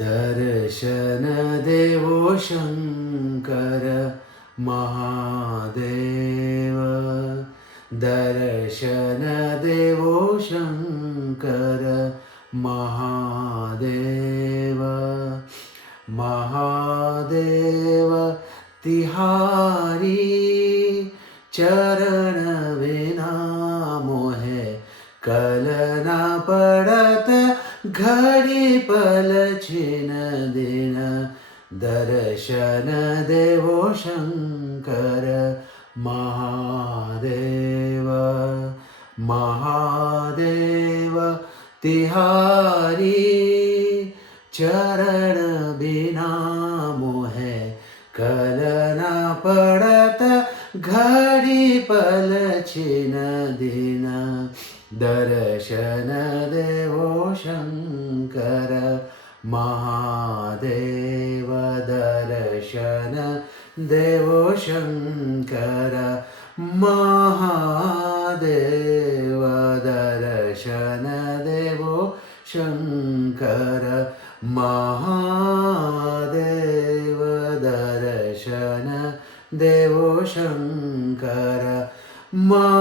दर्शन देवो शंकर महादेव, दर्शन देवो शंकर महादेव, महादेव तिहारी चरण बिना मोहे कल ना पड़त, घड़ी पल छिन दिन, दर्शन देवो शंकर महादेव, महादेव तिहारी चरण बिना मोहे कल ना पड़त, घड़ी पल छिन दिन, दर्शन देवो शंकर महादेव, दर्शन देवो शंकर महादेव, दर्शन देवो शंकर महादेव, दर्शन देवो शंकर महादेव,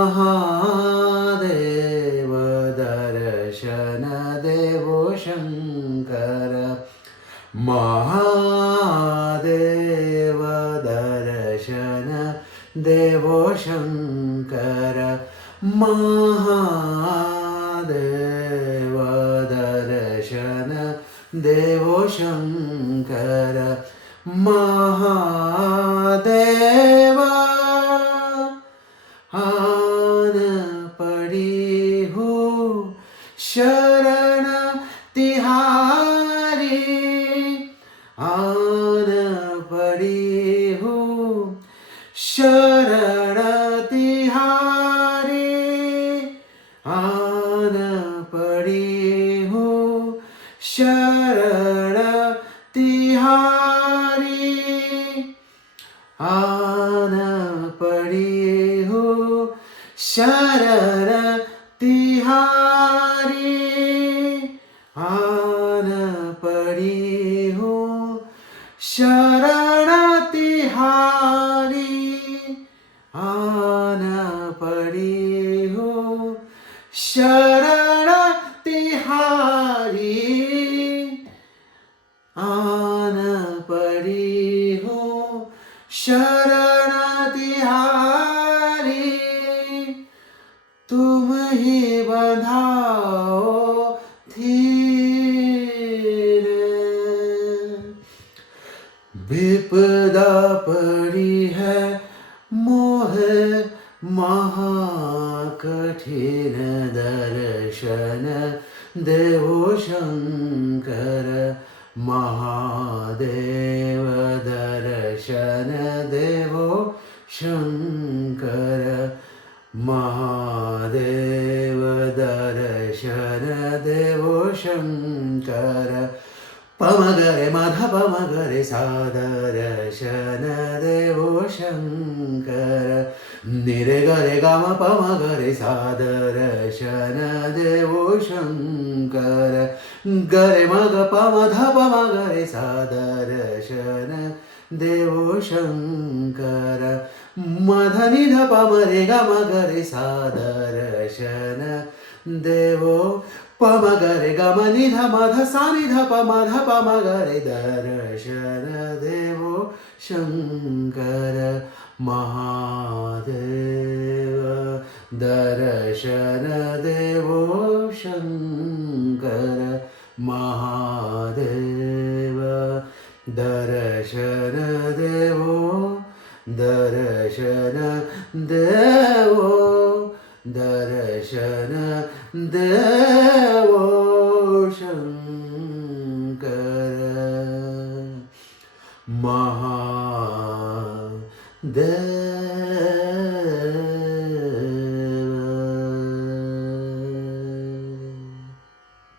दर्शन देवो शंकर महादेव, दर्शन देवो शंकर महादेव, दर्शन देवो शंकर महादेव, आन पड़ी हूँ शरण तिहारी, आन पड़ी हूँ शरण तिहारी, आन पड़ी हूँ शरण तिहारी, आन पड़ी हूँ शरण तिहारी, आन पड़ी हूँ शरण तिहारी, आन पड़ी हूँ शरण तिहारी, आन पड़ी हूँ शरण तिहारी, तुम ही बंधाओ धीर, विपदा पड़ी है मोहे महाकठिन, दर्शन देवो शंकर महादेव, दर्शन देवो शंकर महादेव, दर्शन देवो शंकर पमगरे माध पमगरे सा, दर्शन देवो शंकर निरे गरे गाम पमगरे सा, दर्शन देवो शंकर गरे मग पमध पमगरे सा, दर्शन देवो शंकर मध निध पमरे गम गरे सा, दर्शन देवो पमगरे गम निध मध सा निध पमध पमगरे, दर्शन देवो शंकर महादेव, दर्शन देवो शंकर महादेव, दर्शन देवो, दर्शन देवो, दर्शन देवो शंकर महादेव.